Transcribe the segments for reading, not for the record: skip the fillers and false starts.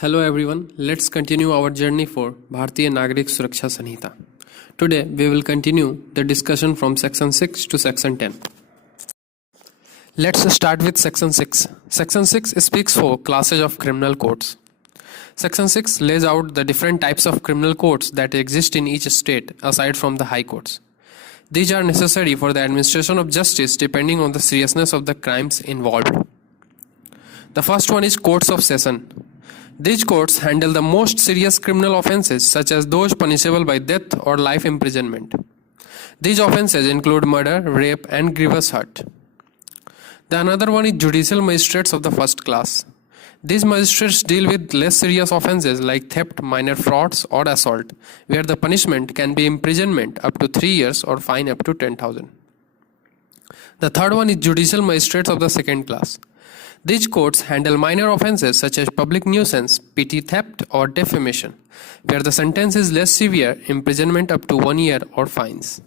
Hello everyone, let's continue our journey for Bharatiya Nagrik Suraksha Sanhita. Today we will continue the discussion from section 6 to section 10. Let's start with section 6. Section 6 speaks for classes of criminal courts. Section 6 lays out the different types of criminal courts that exist in each state aside from the high courts. These are necessary for the administration of justice depending on the seriousness of the crimes involved. The first one is courts of session. These courts handle the most serious criminal offences such as those punishable by death or life imprisonment. These offences include murder, rape and grievous hurt. The another one is judicial magistrates of the first class. These magistrates deal with less serious offences like theft, minor frauds or assault, where the punishment can be imprisonment up to 3 years or fine up to 10,000. The third one is judicial magistrates of the second class. These courts handle minor offences such as public nuisance, petty theft or defamation, where the sentence is less severe, imprisonment up to 1 year or fines.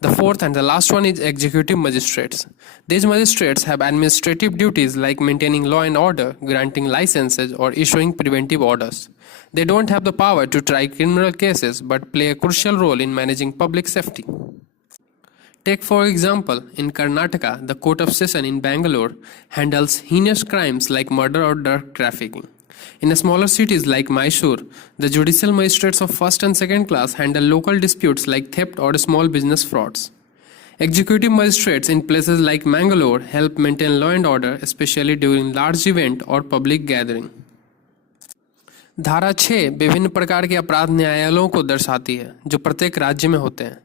The fourth and the last one is executive magistrates. These magistrates have administrative duties like maintaining law and order, granting licenses or issuing preventive orders. They don't have the power to try criminal cases but play a crucial role in managing public safety. Take for example, in Karnataka, the Court of Session in Bangalore handles heinous crimes like murder or drug trafficking. In smaller cities like Mysore, the judicial magistrates of first and second class handle local disputes like theft or small business frauds. Executive magistrates in places like Mangalore help maintain law and order, especially during large event or public gathering. धारा 6 विभिन्न प्रकार के अपराध न्यायालयों को दर्शाती है जो प्रत्येक राज्य में होते हैं,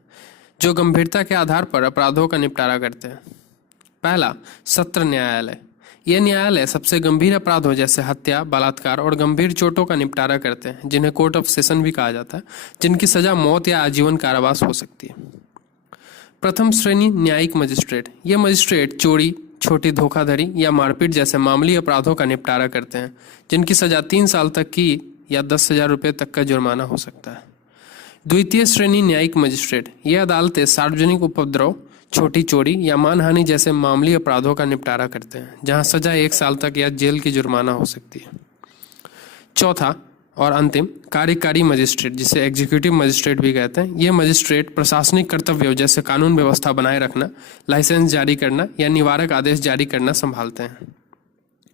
जो गंभीरता के आधार पर अपराधों का निपटारा करते हैं. पहला, सत्र न्यायालय. ये न्यायालय सबसे गंभीर अपराधों जैसे हत्या, बलात्कार और गंभीर चोटों का निपटारा करते हैं, जिन्हें कोर्ट ऑफ सेशन भी कहा जाता है, जिनकी सजा मौत या आजीवन कारावास हो सकती है. प्रथम श्रेणी न्यायिक मजिस्ट्रेट. ये मजिस्ट्रेट चोरी, छोटी धोखाधड़ी या मारपीट जैसे मामूली अपराधों का निपटारा करते हैं, जिनकी सजा 3 साल तक की या 10,000 रुपये तक का जुर्माना हो सकता है. द्वितीय श्रेणी न्यायिक मजिस्ट्रेट. ये अदालतें सार्वजनिक उपद्रव, छोटी चोरी या मानहानि जैसे मामूली अपराधों का निपटारा करते हैं, जहां सजा 1 साल तक या जेल की जुर्माना हो सकती है. चौथा और अंतिम, कार्यकारी मजिस्ट्रेट, जिसे एग्जीक्यूटिव मजिस्ट्रेट भी कहते हैं. ये मजिस्ट्रेट प्रशासनिक कर्तव्यों जैसे कानून व्यवस्था बनाए रखना, लाइसेंस जारी करना या निवारक आदेश जारी करना संभालते हैं.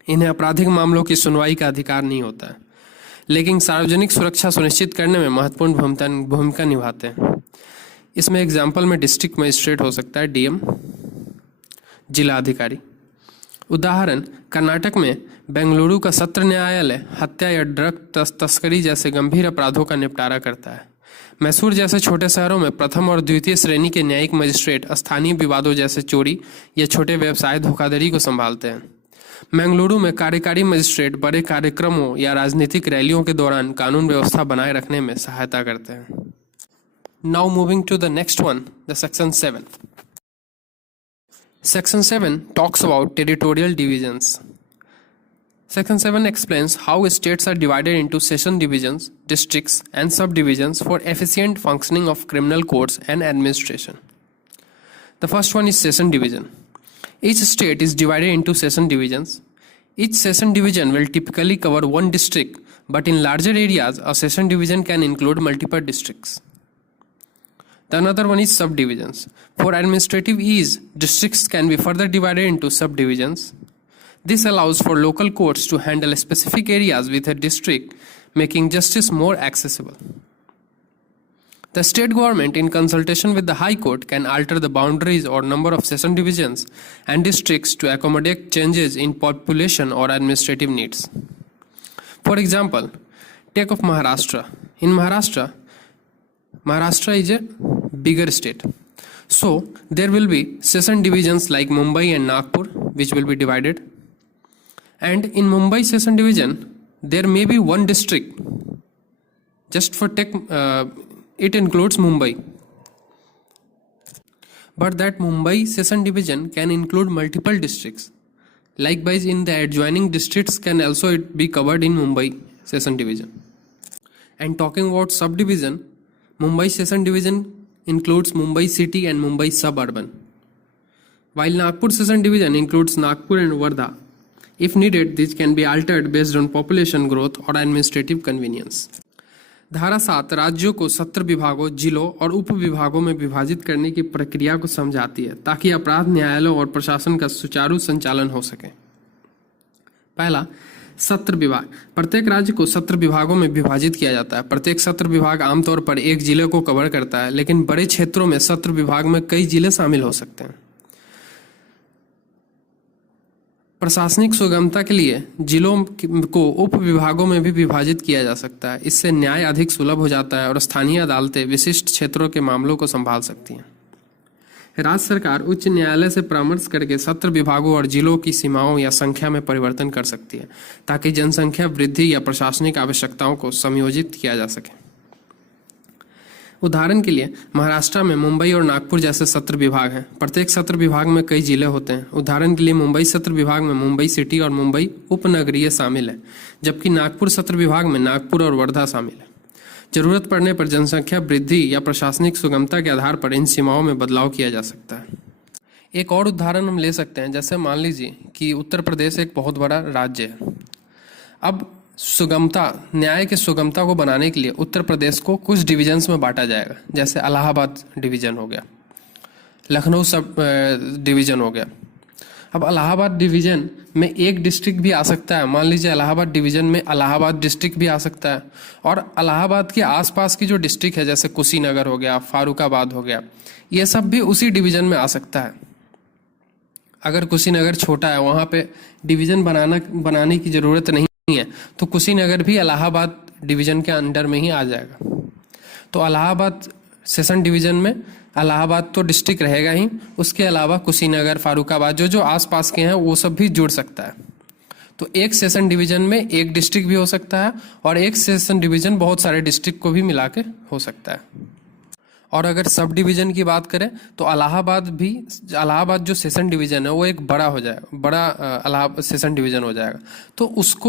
इन्हें आपराधिक मामलों की सुनवाई का अधिकार नहीं होता है, लेकिन सार्वजनिक सुरक्षा सुनिश्चित करने में महत्वपूर्ण भूमिका निभाते हैं. इसमें एग्जाम्पल में डिस्ट्रिक्ट मजिस्ट्रेट हो सकता है, डीएम, जिला अधिकारी. उदाहरण, कर्नाटक में बेंगलुरु का सत्र न्यायालय हत्या या ड्रग तस्करी जैसे गंभीर अपराधों का निपटारा करता है. मैसूर जैसे छोटे शहरों में प्रथम और द्वितीय श्रेणी के न्यायिक मजिस्ट्रेट स्थानीय विवादों जैसे चोरी या छोटे व्यवसाय धोखाधड़ी को संभालते हैं. बेंगलुरु में कार्यकारी मजिस्ट्रेट बड़े कार्यक्रमों या राजनीतिक रैलियों के दौरान कानून व्यवस्था बनाए रखने में सहायता करते हैं. Now moving to the next one, the section 7. Section 7 talks about territorial divisions. Section 7 explains how states are divided into session divisions, districts, and subdivisions for efficient functioning of criminal courts and administration. The first one is session division. Each state is divided into session divisions. Each session division will typically cover one district, but in larger areas, a session division can include multiple districts. The another one is subdivisions. For administrative ease, districts can be further divided into subdivisions. This allows for local courts to handle specific areas with a district, making justice more accessible. The state government, in consultation with the High Court, can alter the boundaries or number of session divisions and districts to accommodate changes in population or administrative needs. For example, take of Maharashtra. In Maharashtra is a bigger state. So, there will be session divisions like Mumbai and Nagpur, which will be divided. And in Mumbai session division, there may be one district. Just for it includes Mumbai. But that Mumbai session division can include multiple districts. Likewise, in the adjoining districts can also be covered in Mumbai session division. And talking about subdivision, Mumbai session division includes Mumbai city and Mumbai suburban, while Nagpur session division includes Nagpur and Wardha. If needed, these can be altered based on population growth or administrative convenience. धारा 7 राज्यों को सत्र विभागों, जिलों और उप विभागों में विभाजित करने की प्रक्रिया को समझाती है ताकि अपराध न्यायालयों और प्रशासन का सुचारू संचालन हो सके। पहला, सत्र विभाग। प्रत्येक राज्य को सत्र विभागों में विभाजित किया जाता है। प्रत्येक सत्र विभाग आमतौर पर एक जिले को कवर करता है, लेकिन बड़े क्षेत्रों में सत्र विभाग में कई जिले शामिल हो सकते हैं। प्रशासनिक सुगमता के लिए जिलों को उप विभागों में भी विभाजित किया जा सकता है। इससे न्याय अधिक सुलभ हो जाता है और स्थानीय अदालतें विशिष्ट क्षेत्रों के मामलों को संभाल सकती हैं। राज्य सरकार उच्च न्यायालय से परामर्श करके सत्र विभागों और जिलों की सीमाओं या संख्या में परिवर्तन कर सकती है ताकि जनसंख्या वृद्धि या प्रशासनिक आवश्यकताओं को समायोजित किया जा सके। उदाहरण के लिए महाराष्ट्र में मुंबई और नागपुर जैसे सत्र विभाग हैं। प्रत्येक सत्र विभाग में कई जिले होते हैं। उदाहरण के लिए मुंबई सत्र विभाग में मुंबई सिटी और मुंबई उपनगरीय शामिल है, जबकि नागपुर सत्र विभाग में नागपुर और वर्धा शामिल है। जरूरत पड़ने पर जनसंख्या वृद्धि या प्रशासनिक सुगमता के आधार पर इन सीमाओं में बदलाव किया जा सकता है। एक और उदाहरण हम ले सकते हैं, जैसे मान लीजिए कि उत्तर प्रदेश एक बहुत बड़ा राज्य है। अब सुगमता, न्याय की सुगमता को बनाने के लिए उत्तर प्रदेश को कुछ डिविजन्स में बांटा जाएगा, जैसे इलाहाबाद डिवीजन हो गया, लखनऊ सब डिवीजन हो गया। अब इलाहाबाद डिवीजन में एक डिस्ट्रिक्ट भी आ सकता है। मान लीजिए इलाहाबाद डिवीजन में इलाहाबाद डिस्ट्रिक्ट भी आ सकता है, और इलाहाबाद के आसपास की जो डिस्ट्रिक्ट है जैसे कुशीनगर हो गया, फारुखाबाद हो गया, ये सब भी उसी डिवीजन में आ सकता है। अगर कुशीनगर छोटा है, वहाँ पे डिवीजन बनाने की ज़रूरत नहीं है, तो कुशीनगर भी इलाहाबाद डिवीजन के अंडर में ही आ जाएगा। तो इलाहाबाद सेशन डिवीजन में इलाहाबाद तो डिस्ट्रिक्ट रहेगा ही, उसके अलावा कुशीनगर, फारुखाबाद जो आसपास के हैं वो सब भी जुड़ सकता है। तो एक सेशन डिवीजन में एक डिस्ट्रिक्ट भी हो सकता है, और एक सेशन डिवीजन बहुत सारे डिस्ट्रिक्ट को भी मिला के हो सकता है। और अगर सब डिवीजन की बात करें तो इलाहाबाद जो सेशन डिवीजन है वो एक बड़ा हो जाएगा, बड़ा सेशन डिवीजन हो जाएगा। तो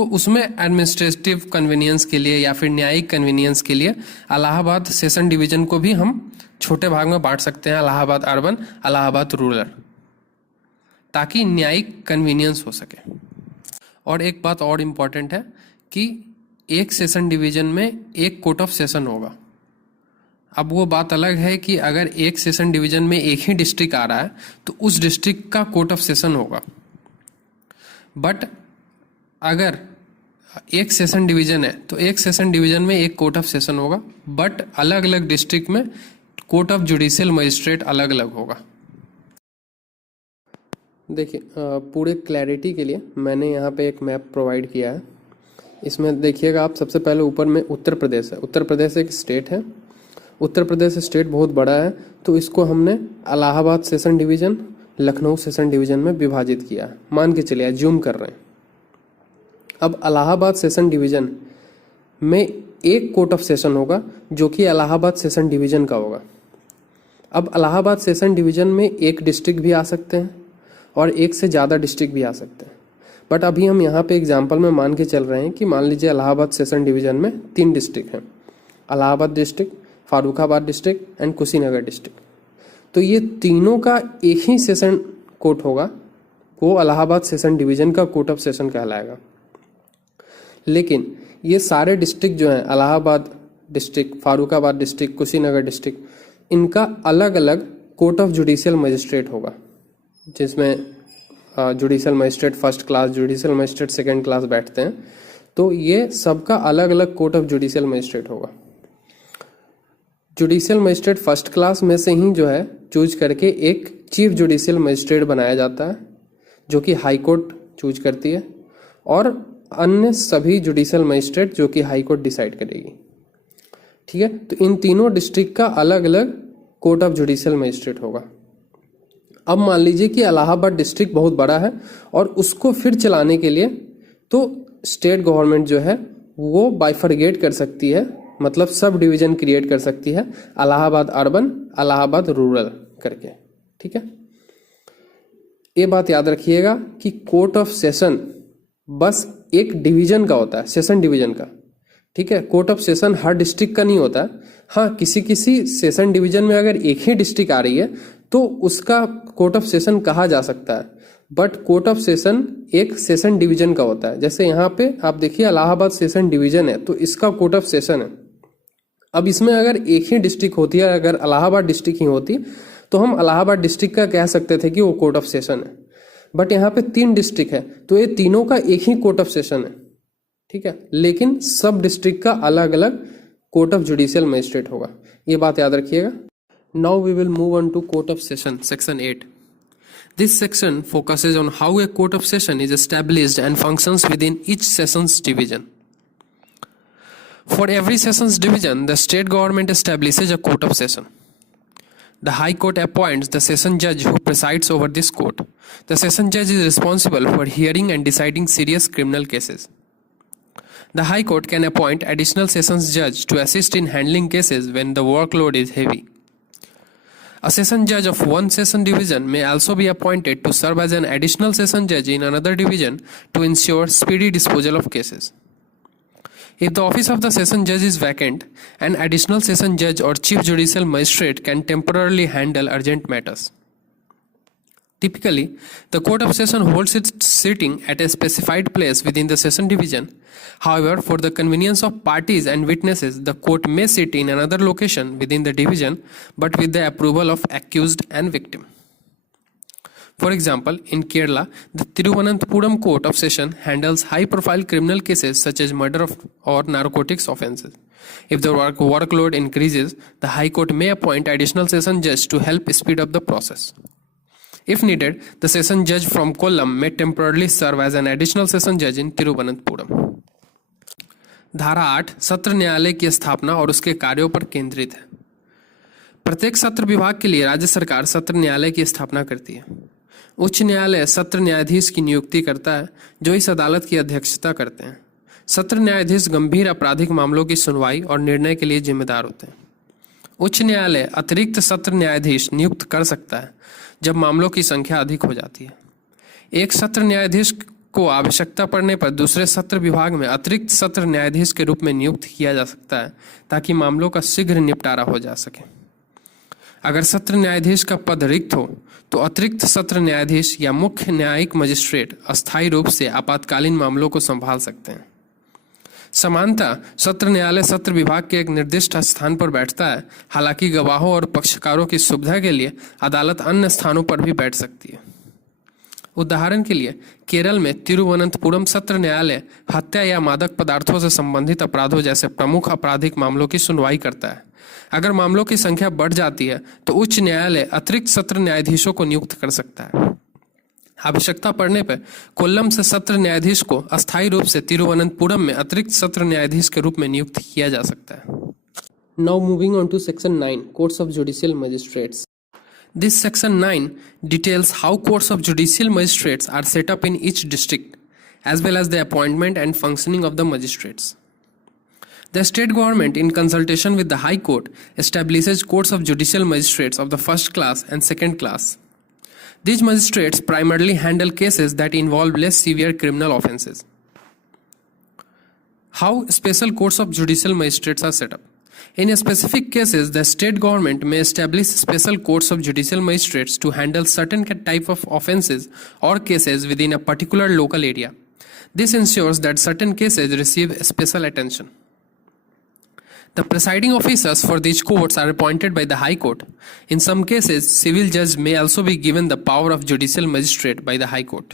उसमें एडमिनिस्ट्रेटिव कन्वीनियंस के लिए या फिर न्यायिक कन्वीनियंस के लिए इलाहाबाद सेशन डिवीजन को भी हम छोटे भाग में बांट सकते हैं, इलाहाबाद अर्बन, इलाहाबाद रूरल, ताकि न्यायिक कन्वीनियंस हो सके। और एक बात और इम्पॉर्टेंट है कि एक सेशन डिवीजन में एक कोर्ट ऑफ सेशन होगा। अब वो बात अलग है कि अगर एक सेशन डिवीजन में एक ही डिस्ट्रिक्ट आ रहा है तो उस डिस्ट्रिक्ट का कोर्ट ऑफ सेशन होगा, बट अगर एक सेशन डिवीजन है तो एक सेशन डिवीजन में एक कोर्ट ऑफ सेशन होगा, बट अलग अलग डिस्ट्रिक्ट में कोर्ट ऑफ जुडिशियल मजिस्ट्रेट अलग अलग होगा। देखिए, पूरे क्लैरिटी के लिए मैंने यहाँ पे एक मैप प्रोवाइड किया है। इसमें देखिएगा आप, सबसे पहले ऊपर में उत्तर प्रदेश है। उत्तर प्रदेश एक स्टेट है। उत्तर प्रदेश स्टेट बहुत बड़ा है, तो इसको हमने Allahabad session division, Lucknow session division में विभाजित किया है। मान के चलिए, जूम कर रहे हैं। अब इलाहाबाद सेशन डिवीजन में एक कोर्ट ऑफ सेशन होगा जो कि इलाहाबाद सेशन डिवीजन का होगा। अब इलाहाबाद सेशन डिवीजन में एक डिस्ट्रिक्ट भी आ सकते हैं और एक से ज़्यादा डिस्ट्रिक्ट भी आ सकते हैं, बट अभी हम यहाँ पे एग्जाम्पल में मान के चल रहे हैं कि मान लीजिए इलाहाबाद सेशन डिवीजन में 3 डिस्ट्रिक्ट हैं, Allahabad district, Farrukhabad district and Kushinagar district. तो ये तीनों का एक ही सेशन कोर्ट होगा, वो इलाहाबाद सेशन डिवीजन का कोर्ट ऑफ सेशन कहलाएगा। लेकिन ये सारे डिस्ट्रिक्ट जो हैं, Allahabad district, Farrukhabad district, Kushinagar district, इनका अलग अलग कोर्ट ऑफ जुडिशियल मजिस्ट्रेट होगा, जिसमें judicial magistrate first class, judicial magistrate second class बैठते हैं। तो ये सबका अलग अलग कोर्ट ऑफ जुडिशियल मजिस्ट्रेट होगा। जुडिशियल मजिस्ट्रेट फर्स्ट क्लास में से ही जो है चूज करके एक चीफ जुडिशियल मजिस्ट्रेट बनाया जाता है, जो कि हाई कोर्ट चूज करती है, और अन्य सभी जुडिशियल मजिस्ट्रेट जो कि हाई कोर्ट डिसाइड करेगी। ठीक है, तो इन तीनों डिस्ट्रिक्ट का अलग अलग कोर्ट ऑफ जुडिशियल मजिस्ट्रेट होगा। अब मान लीजिए कि इलाहाबाद डिस्ट्रिक्ट बहुत बड़ा है और उसको फिर चलाने के लिए तो स्टेट गवर्नमेंट जो है वो बाइफरगेट कर सकती है, मतलब सब डिवीजन क्रिएट कर सकती है, इलाहाबाद अर्बन, इलाहाबाद रूरल करके। ठीक है, ये बात याद रखिएगा कि कोर्ट ऑफ सेशन बस एक डिवीजन का होता है, सेशन डिवीजन का। ठीक है, court of session her district का नहीं होता है। हाँ, किसी किसी सेशन डिवीजन में अगर एक ही डिस्ट्रिक्ट आ रही है तो उसका कोर्ट ऑफ सेशन कहा जा सकता है, बट कोर्ट ऑफ सेशन एक सेशन डिवीजन का होता है। जैसे यहाँ पे आप देखिए इलाहाबाद सेशन डिवीजन है, तो इसका कोर्ट ऑफ सेशन है। अब इसमें अगर एक ही डिस्ट्रिक्ट होती है, अगर इलाहाबाद डिस्ट्रिक्ट ही होती तो हम इलाहाबाद डिस्ट्रिक्ट का कह सकते थे कि वो कोर्ट ऑफ सेशन है। बट यहाँ पे 3 डिस्ट्रिक्ट है, तो ये तीनों का एक ही कोर्ट ऑफ सेशन है, ठीक है। लेकिन सब डिस्ट्रिक्ट का अलग अलग कोर्ट ऑफ जुडिशियल मजिस्ट्रेट होगा, ये बात याद रखिएगा। Now we will move on to court of session, section 8। This section focuses on how a court of session is established and functions within each sessions division. For every sessions division, the state government establishes a court of session. The High Court appoints the session judge who presides over this court. The session judge is responsible for hearing and deciding serious criminal cases. The High Court can appoint additional sessions judge to assist in handling cases when the workload is heavy. A session judge of one session division may also be appointed to serve as an additional session judge in another division to ensure speedy disposal of cases. If the office of the session judge is vacant, an additional session judge or chief judicial magistrate can temporarily handle urgent matters. Typically, the Court of Session holds its sitting at a specified place within the session division. However, for the convenience of parties and witnesses, the court may sit in another location within the division, but with the approval of accused and victim. For example, in Kerala, the Thiruvananthapuram Court of Session handles high-profile criminal cases such as murder or narcotics offences. If the workload increases, the High Court may appoint additional session judge to help speed up the process. If needed, the session judge from Kollam may temporarily serve as an additional session judge in Thiruvananthapuram. धारा 8 सत्र न्यायालय की स्थापना और उसके कार्यों पर केंद्रित है। प्रत्येक सत्र विभाग के लिए राज्य सरकार सत्र न्यायालय की स्थापना करती है। उच्च न्यायालय सत्र न्यायाधीश की नियुक्ति करता है, जो इस अदालत की अध्यक्षता करते हैं। सत्र न्यायाधीश गंभीर आपराधिक मामलों की सुनवाई और निर्णय के लिए जिम्मेदार होते हैं। उच्च न्यायालय अतिरिक्त सत्र न्यायाधीश नियुक्त कर सकता है जब मामलों की संख्या अधिक हो जाती है। एक सत्र न्यायाधीश को आवश्यकता पड़ने पर दूसरे सत्र विभाग में अतिरिक्त सत्र न्यायाधीश के रूप में नियुक्त किया जा सकता है, ताकि मामलों का शीघ्र निपटारा हो जा सके। अगर सत्र न्यायाधीश का पद रिक्त हो तो अतिरिक्त सत्र न्यायाधीश या मुख्य न्यायिक मजिस्ट्रेट अस्थायी रूप से आपातकालीन मामलों को संभाल सकते हैं। समानतः सत्र न्यायालय सत्र विभाग के एक निर्दिष्ट स्थान पर बैठता है, हालांकि गवाहों और पक्षकारों की सुविधा के लिए अदालत अन्य स्थानों पर भी बैठ सकती है। उदाहरण के लिए केरल में तिरुवनंतपुरम सत्र न्यायालय हत्या या मादक पदार्थों से संबंधित अपराधों जैसे प्रमुख आपराधिक मामलों की सुनवाई करता है। अगर मामलों की संख्या बढ़ जाती है तो उच्च न्यायालय अतिरिक्त सत्र न्यायाधीशों को नियुक्त कर सकता है। आवश्यकता पड़ने पर कोल्लम से सत्र न्यायाधीश को अस्थायी रूप से तिरुवनंतपुरम में अतिरिक्त सत्र न्यायाधीश के रूप में नियुक्त किया जा सकता है। Now moving on to section 9, courts of judicial magistrates. This section 9 details how courts of judicial magistrates are set up in each district, as well as the appointment and functioning of the magistrates. The state government, in consultation with the High Court, establishes courts of judicial magistrates of the first class and second class. These magistrates primarily handle cases that involve less severe criminal offences. How special courts of judicial magistrates are set up? In specific cases, the state government may establish special courts of judicial magistrates to handle certain type of offences or cases within a particular local area. This ensures that certain cases receive special attention. The presiding officers for these courts are appointed by the High Court. In some cases, civil judge may also be given the power of judicial magistrate by the High Court.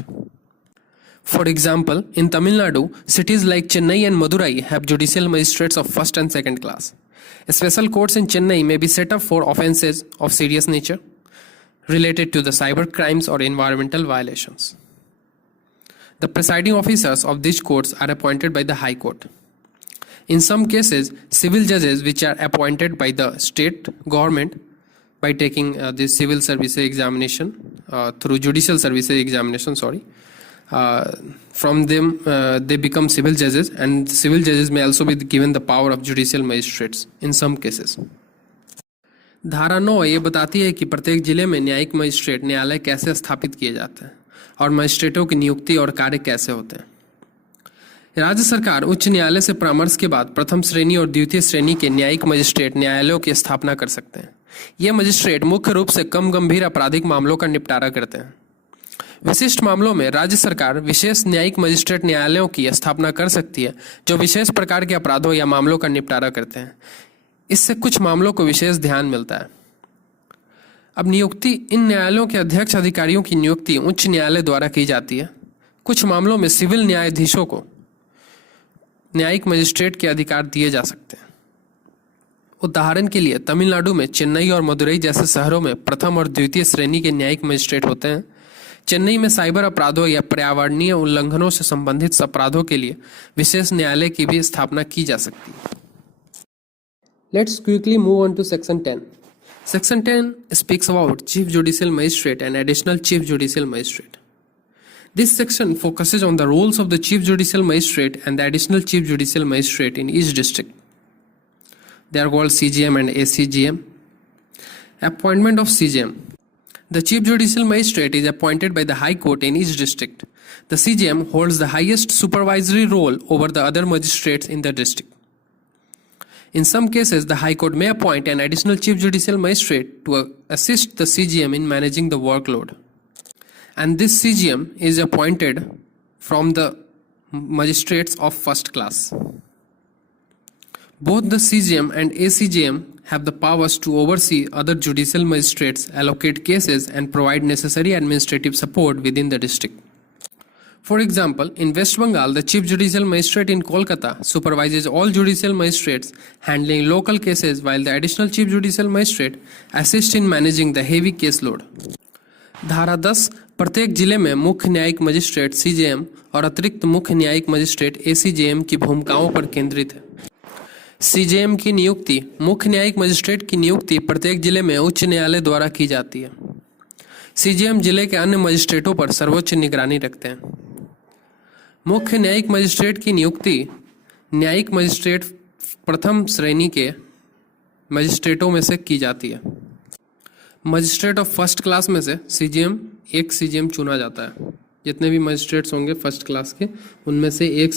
For example, in Tamil Nadu, cities like Chennai and Madurai have judicial magistrates of first and second class. Special courts in Chennai may be set up for offences of serious nature related to the cyber crimes or environmental violations. The presiding officers of these courts are appointed by the High Court. In some cases, civil judges which are appointed by the state government by taking the civil service examination through judicial service examination, from them they become civil judges, and civil judges may also be given the power of judicial magistrates in some cases. धारा 9 ये बताती है कि प्रत्येक जिले में न्यायिक magistrate न्यायालय कैसे स्थापित किए जाते हैं और मजिस्ट्रेटों की नियुक्ति और कार्य कैसे होते हैं। राज्य सरकार उच्च न्यायालय से परामर्श के बाद प्रथम श्रेणी और द्वितीय श्रेणी के न्यायिक मजिस्ट्रेट न्यायालयों की स्थापना कर सकते हैं। ये मजिस्ट्रेट मुख्य रूप से कम गंभीर आपराधिक मामलों का निपटारा करते हैं। विशिष्ट मामलों में राज्य सरकार विशेष न्यायिक मजिस्ट्रेट न्यायालयों की स्थापना कर सकती है जो विशेष प्रकार के अपराधों या मामलों का निपटारा करते हैं। इससे कुछ मामलों को विशेष ध्यान मिलता है। अब नियुक्ति, इन न्यायालयों के अध्यक्ष अधिकारियों की नियुक्ति उच्च न्यायालय द्वारा की जाती है। कुछ मामलों में सिविल न्यायाधीशों को न्यायिक मजिस्ट्रेट के अधिकार दिए जा सकते हैं। उदाहरण के लिए तमिलनाडु में चेन्नई और मदुरई जैसे शहरों में प्रथम और द्वितीय श्रेणी के न्यायिक मजिस्ट्रेट होते हैं। चेन्नई में साइबर अपराधों या पर्यावरणीय उल्लंघनों से संबंधित अपराधों के लिए विशेष न्यायालय की भी स्थापना की जा सकती है। Let's quickly move on to Section 10. Section 10 speaks about Chief Judicial Magistrate and Additional Chief Judicial Magistrate. This section focuses on the roles of the Chief Judicial Magistrate and the Additional Chief Judicial Magistrate in each district. They are called CJM and ACGM. Appointment of CJM. The Chief Judicial Magistrate is appointed by the High Court in each district. The CJM holds the highest supervisory role over the other magistrates in the district. In some cases, the High Court may appoint an additional Chief Judicial Magistrate to assist the CJM in managing the workload. And this CJM is appointed from the magistrates of first class. Both the CJM and ACJM have the powers to oversee other judicial magistrates, allocate cases, and provide necessary administrative support within the district. For example, in West Bengal, the Chief Judicial Magistrate in Kolkata supervises all judicial magistrates handling local cases, while the Additional Chief Judicial Magistrate assists in managing the heavy caseload. धारा 10 प्रत्येक जिले में मुख्य न्यायिक magistrate CJM और अतिरिक्त मुख्य न्यायिक मजिस्ट्रेट ACJM की भूमिकाओं पर केंद्रित है। CJM की नियुक्ति, मुख्य न्यायिक मजिस्ट्रेट की नियुक्ति प्रत्येक जिले में उच्च न्यायालय द्वारा की जाती है। CJM जिले के अन्य मजिस्ट्रेटों पर सर्वोच्च निगरानी रखते हैं। मुख्य न्यायिक मजिस्ट्रेट की नियुक्ति न्यायिक मजिस्ट्रेट प्रथम श्रेणी के मजिस्ट्रेटों में से की जाती है। मजिस्ट्रेट ऑफ फर्स्ट क्लास में से एक CJM चुना जाता है। जितने भी मजिस्ट्रेट्स होंगे फर्स्ट क्लास के, उनमें से एक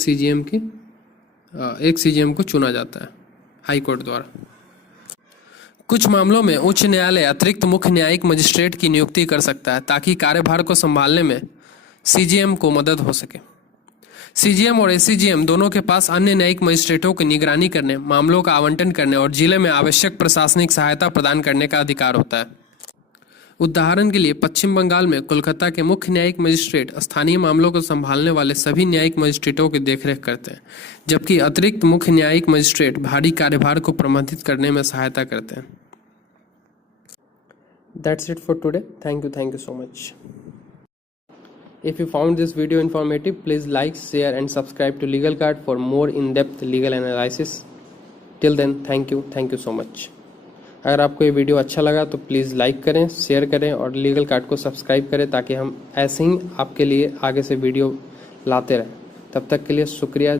CJM को चुना जाता है हाई कोर्ट द्वारा। कुछ मामलों में उच्च न्यायालय अतिरिक्त मुख्य न्यायिक मजिस्ट्रेट की नियुक्ति कर सकता है ताकि कार्यभार को संभालने में CJM को मदद हो सके। CJM और ACJM दोनों के पास अन्य न्यायिक मजिस्ट्रेटों की निगरानी करने, मामलों का आवंटन करने और जिले में आवश्यक प्रशासनिक सहायता प्रदान करने का अधिकार होता है। उदाहरण के लिए पश्चिम बंगाल में कोलकाता के मुख्य न्यायिक मजिस्ट्रेट स्थानीय मामलों को संभालने वाले सभी न्यायिक मजिस्ट्रेटों की देखरेख करते हैं, जबकि अतिरिक्त मुख्य न्यायिक मजिस्ट्रेट भारी कार्यभार को प्रबंधित करने में सहायता करते हैं। That's it for today. Thank you so much. If you found this video informative, please like, share and subscribe to Legal Card for more in-depth legal analysis. Till then, thank you so much. अगर आपको ये video अच्छा लगा तो please like करें, share करें और legal card को सब्सक्राइब करें ताकि हम ऐसे ही आपके लिए आगे से वीडियो लाते रहें। तब तक के लिए शुक्रिया।